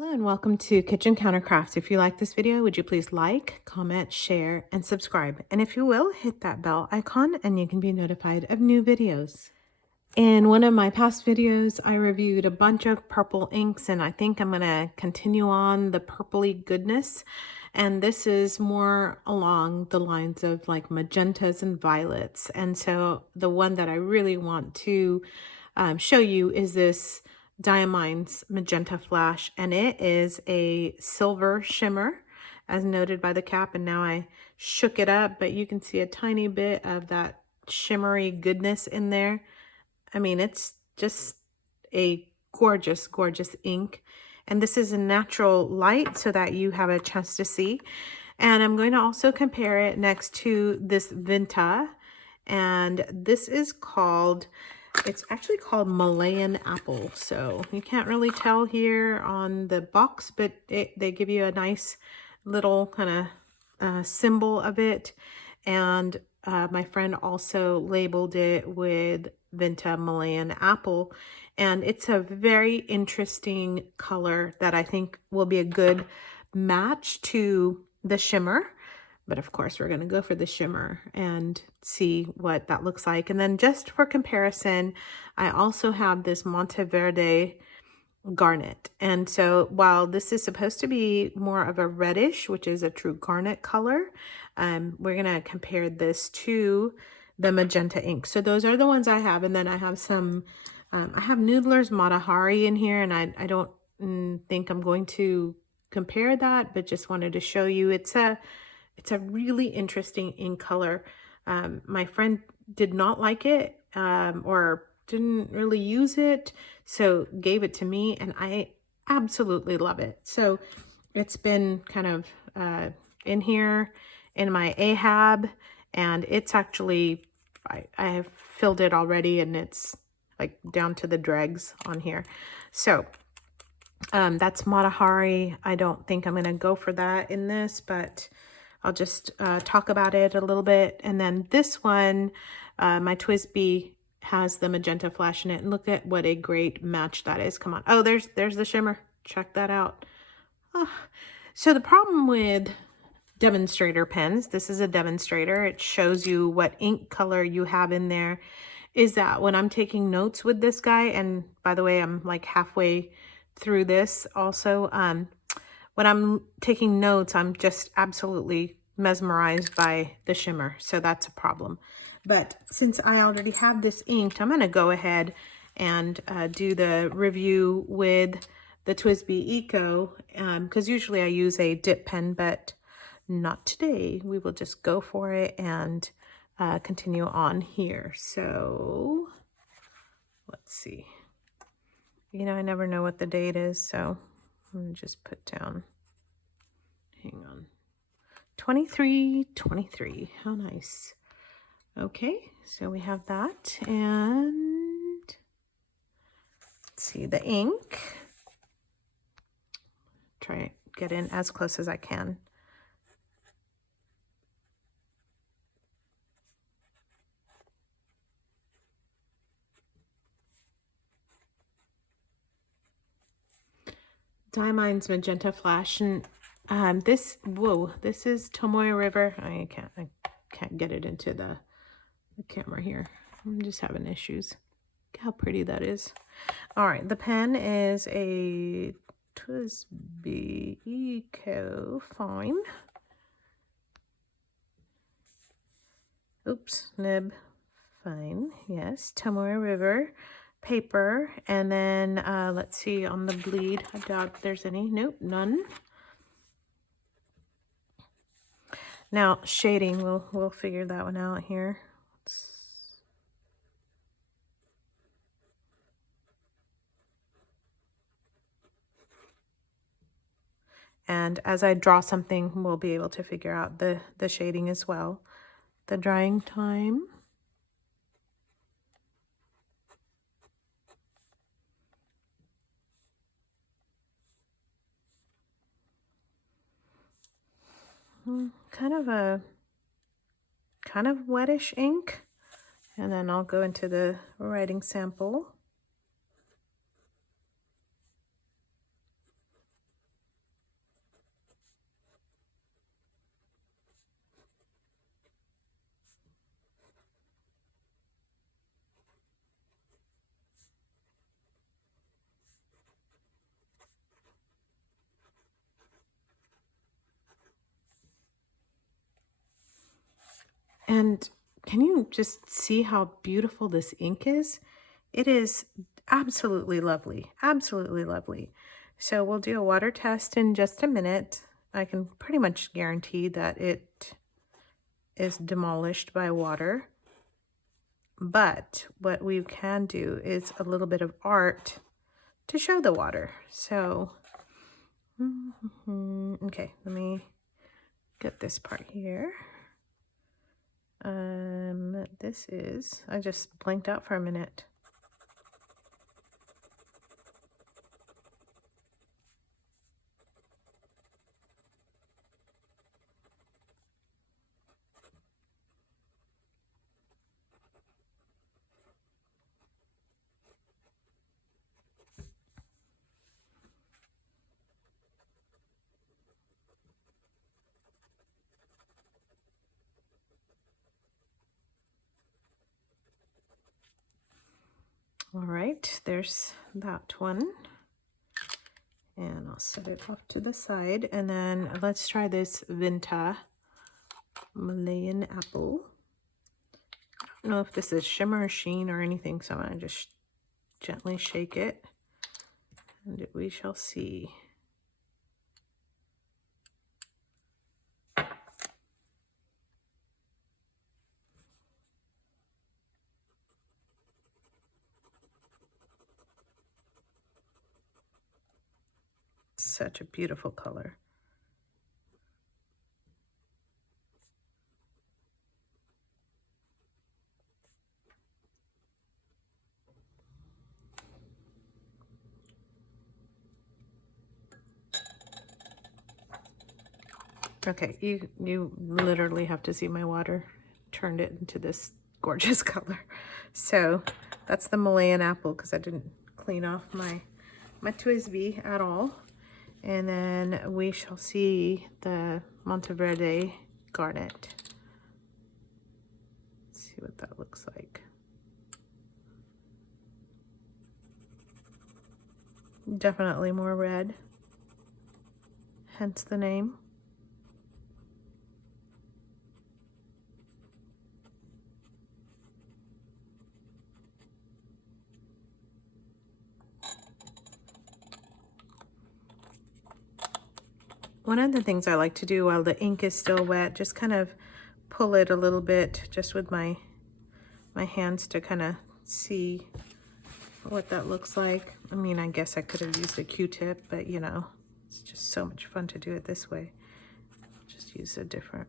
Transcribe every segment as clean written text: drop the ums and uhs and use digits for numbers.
Hello and welcome to Kitchen Countercrafts. If you like this video, would you please like, comment, share, and subscribe? And if you will, hit that bell icon and you can be notified of new videos. In one of my past videos, I reviewed a bunch of purple inks, and I think I'm going to continue on the purpley goodness. And this is more along the lines of like magentas and violets. And so the one that I really want to show you is this Diamine's Magenta Flash, and it is a silver shimmer as noted by the cap. And now I shook it up, but you can see a tiny bit of that shimmery goodness in there. I mean, it's just a gorgeous, gorgeous ink. And this is a natural light so that you have a chance to see. And I'm going to also compare it next to this Vinta. And this is called, it's actually called Malayan apple. So you can't really tell here on the box, but they give you a nice little kind of symbol of it. And my friend also labeled it with Vinta Malayan apple, and it's a very interesting color that I think will be a good match to the shimmer. But of course, we're going to go for the shimmer and see what that looks like. And then just for comparison, I also have this Monteverde Garnet. And so while this is supposed to be more of a reddish, which is a true garnet color, we're going to compare this to the magenta ink. So those are the ones I have. And then I have some, I have Noodler's Matahari in here, and I don't think I'm going to compare that, but just wanted to show you it's a really interesting ink color. My friend did not like it or didn't really use it, so gave it to me, and I absolutely love it. So it's been kind of in here in my Ahab, and it's actually, I have filled it already, and it's like down to the dregs on here. So that's Matahari. I don't think I'm going to go for that in this, but I'll just talk about it a little bit. And then this one, my TWSBI has the magenta flash in it, and look at what a great match that is. Come on. Oh, there's the shimmer. Check that out. Oh. So the problem with demonstrator pens, this is a demonstrator, it shows you what ink color you have in there, is that when I'm taking notes with this guy, and by the way, I'm like halfway through this also, when I'm taking notes, I'm just absolutely mesmerized by the shimmer. So that's a problem. But since I already have this inked, I'm going to go ahead and do the review with the TWSBI Eco, because usually I use a dip pen, but not today. We will just go for it and continue on here. So let's see. You know, I never know what the date is, so I'm going to just put down, hang on, 23/23. How nice. Okay, so we have that, and let's see the ink. Try to get in as close as I can. Diamine's Magenta Flash, and this is Tomoe River. I can't get it into the camera here. I'm just having issues. Look how pretty that is. All right, the pen is a TWSBI Eco Fine. Oops, nib fine. Yes, Tomoe River paper. And then let's see on the bleed. I doubt there's any. Nope, none. Now shading, we'll figure that one out here. And as I draw something, we'll be able to figure out the shading as well. The drying time. Kind of wettish ink. And then I'll go into the writing sample. And can you just see how beautiful this ink is? It is absolutely lovely, absolutely lovely. So we'll do a water test in just a minute. I can pretty much guarantee that it is demolished by water. But what we can do is a little bit of art to show the water. So, okay, let me get this part here. This is, I just blanked out for a minute. All right, there's that one. And I'll set it off to the side. And then let's try this Vinta Malayan apple. I don't know if this is shimmer or sheen or anything, so I'm going to just gently shake it. And we shall see. Such a beautiful color. Okay, you literally have to see my water turned it into this gorgeous color. So that's the Malayan apple because I didn't clean off my Twisby at all. And then we shall see the Monteverde Garnet. Let's see what that looks like. Definitely more red, hence the name. One of the things I like to do while the ink is still wet, just kind of pull it a little bit just with my hands to kind of see what that looks like. I mean, I guess I could have used a Q-tip, but you know, it's just so much fun to do it this way. Just use a different,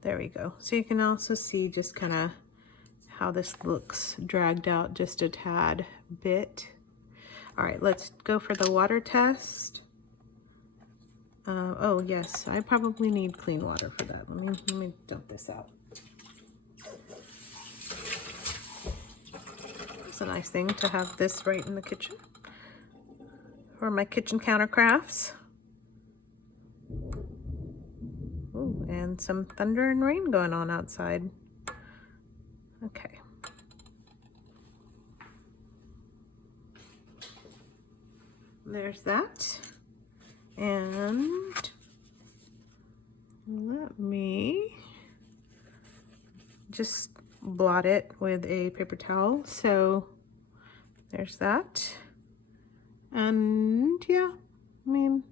there we go. So you can also see just kind of how this looks dragged out just a tad bit. All right, let's go for the water test. Oh yes, I probably need clean water for that. Let me dump this out. It's a nice thing to have this right in the kitchen for my kitchen counter crafts. Ooh, and some thunder and rain going on outside. Okay. There's that. And let me just blot it with a paper towel. So there's that. And yeah, I mean,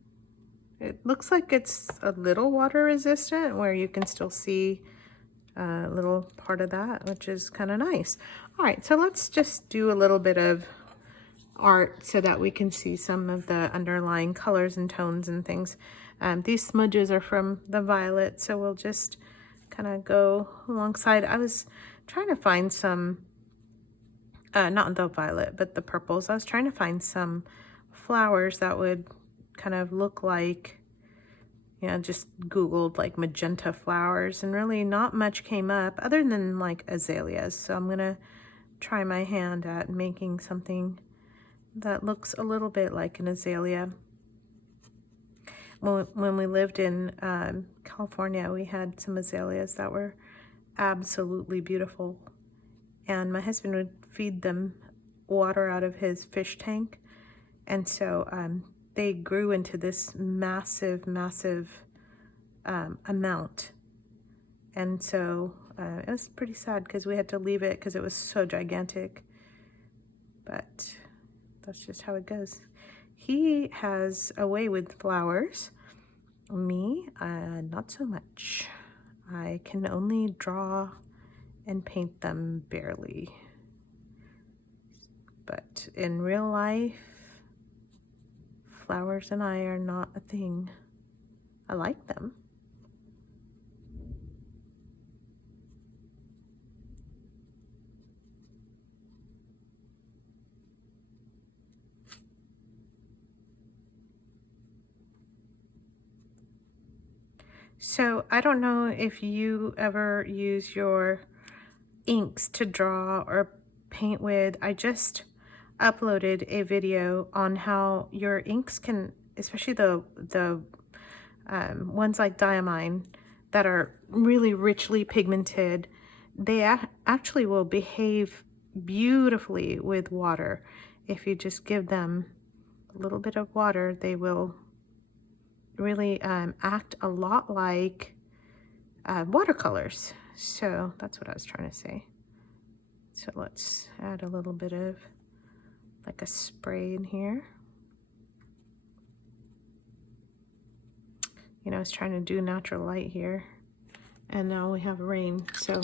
it looks like it's a little water resistant where you can still see a little part of that, which is kind of nice. All right, so let's just do a little bit of art so that we can see some of the underlying colors and tones and things. These smudges are from the violet, so we'll just kind of go alongside. I was trying to find some, not the violet, but the purples. I was trying to find some flowers that would kind of look like, you know, just Googled like magenta flowers, and really not much came up other than like azaleas. So I'm gonna try my hand at making something that looks a little bit like an azalea. When we lived in California, we had some azaleas that were absolutely beautiful. And my husband would feed them water out of his fish tank. And so they grew into this massive, massive amount. And so it was pretty sad because we had to leave it because it was so gigantic. But that's just how it goes. He has a way with flowers. Me, not so much. I can only draw and paint them barely. But in real life, flowers and I are not a thing. I like them. So I don't know if you ever use your inks to draw or paint with. I just uploaded a video on how your inks can, especially the ones like Diamine that are really richly pigmented, they actually will behave beautifully with water. If you just give them a little bit of water, they will really act a lot like watercolors. So that's what I was trying to say. So let's add a little bit of like a spray in here. You know, I was trying to do natural light here, and now we have rain, so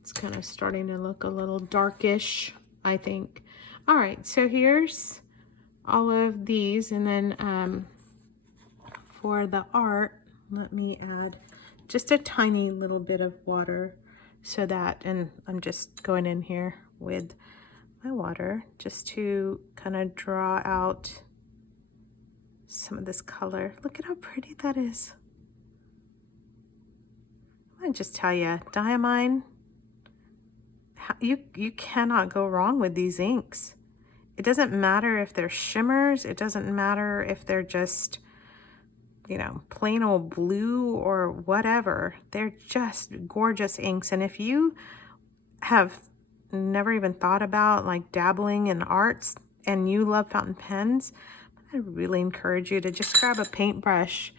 it's kind of starting to look a little darkish, I think. All right, so here's all of these, and then for the art, let me add just a tiny little bit of water so that, and I'm just going in here with my water just to kind of draw out some of this color. Look at how pretty that is. I want to just tell you, Diamine, you cannot go wrong with these inks. It doesn't matter if they're shimmers. It doesn't matter if they're just, you know, plain old blue or whatever. They're just gorgeous inks. And if you have never even thought about like dabbling in arts and you love fountain pens, I really encourage you to just grab a paintbrush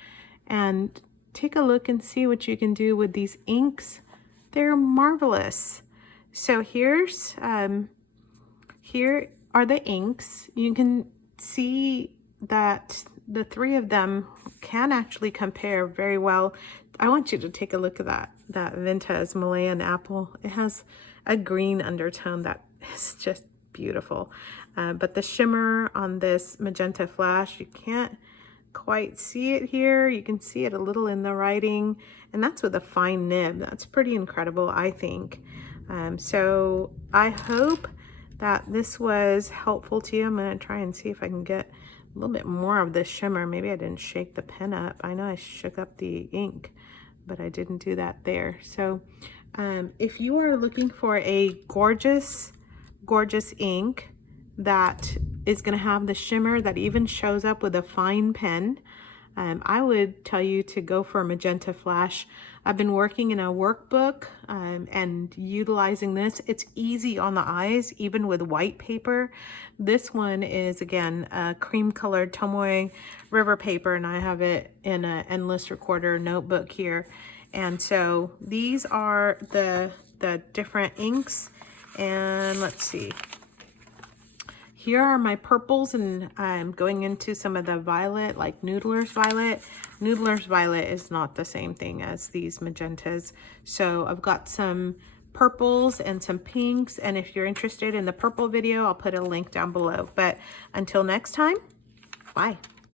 and take a look and see what you can do with these inks. They're marvelous. So here's here are the inks. You can see that the three of them can actually compare very well. I want you to take a look at that Vinta's Malayan apple. It has a green undertone that is just beautiful. But the shimmer on this magenta flash, you can't quite see it here. You can see it a little in the writing, and that's with a fine nib. That's pretty incredible, I think. So I hope that this was helpful to you. I'm going to try and see if I can get a little bit more of this shimmer. Maybe I didn't shake the pen up. I know I shook up the ink, but I didn't do that there. So if you are looking for a gorgeous ink that is going to have the shimmer that even shows up with a fine pen, I would tell you to go for a magenta flash. I've been working in a workbook and utilizing this. It's easy on the eyes, even with white paper. This one is, again, a cream colored Tomoe River paper, and I have it in an endless recorder notebook here. And so these are the different inks, and let's see. Here are my purples, and I'm going into some of the violet, like Noodler's Violet. Noodler's Violet is not the same thing as these magentas. So I've got some purples and some pinks, and if you're interested in the purple video, I'll put a link down below. But until next time, bye.